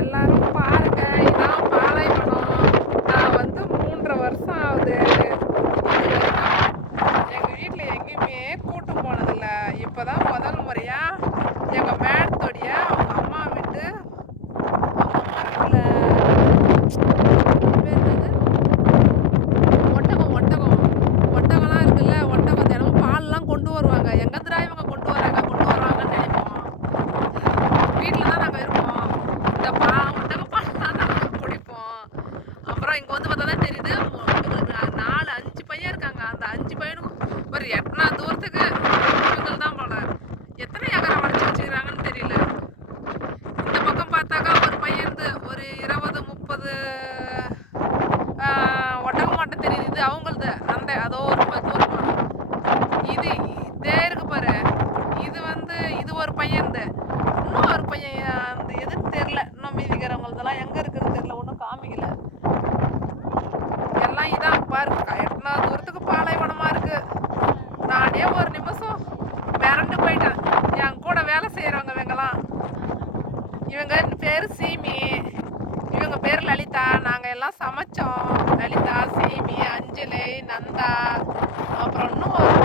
எல்லாரும் பாருங்க, இதான் பாலைவனம். நான் வந்து 3.5 வருஷம் ஆகுது. எங்க வீட்ல எங்கேயுமே கூட்டு போனதில்ல. இப்பதான் முதல் முறையா எங்க மேடத்தோடைய அவங்க அம்மா வீட்டு அவங்க மரத்துல அது பேர் என்னது? ஒட்டகம்லாம் இருக்குல்ல, ஒட்டகம் தினமும் பால்லாம் கொண்டு வருவாங்க. எங்கேருந்துடா இவங்க கொண்டு வராங்கன்னு நினைப்போம். வீட்டில் தான் நாங்கள் இருக்கோம். இந்த ஒட்டக பால் தான் நாங்கள் குடிப்போம். அப்புறம் இங்கே வந்து பார்த்தா தான் தெரியுது, ஒரு 4-5 பையன் இருக்காங்க. அந்த 5 பையனுக்கும் ஒரு எட்டனா தூரத்துக்கு இவங்க தான் போல. எத்தனை ஏக்கரை வளைச்சி வச்சுக்கிறாங்கன்னு தெரியல. இந்த பக்கம் பார்த்தாக்கா ஒரு பையன் ஒரு 20-30 ஒட்டகம் மட்டும் தெரியுது. இது அவங்களது. அந்த அதோ ரொம்ப தூரமா இது இதே இருக்கு பாரு. இது வந்து இது ஒரு பையன். இன்னும் ஒரு பையன் அந்த எதுன்னு தெரியல. இன்னும் மீதிக்கிறவங்களதெல்லாம் எங்க இருக்குன்னு தெரியல. ஒன்றும் காமிக்கல. எல்லாம் இதான் பாரு, எட்டனா தூரத்துக்கு பாலைவனமா இருக்கு. நானே ஒரு நிமிஷம் மிரண்டு போயிட்டேன். என் கூட வேலை செய்யறவங்க இவங்கெல்லாம். இவங்க பேரு சீமி, இவங்க பேர் லலிதா. நாங்கள் எல்லாம் சமைச்சோம். லலிதா, சீமி, அஞ்சலி, நந்தா, அப்புறம் இன்னும்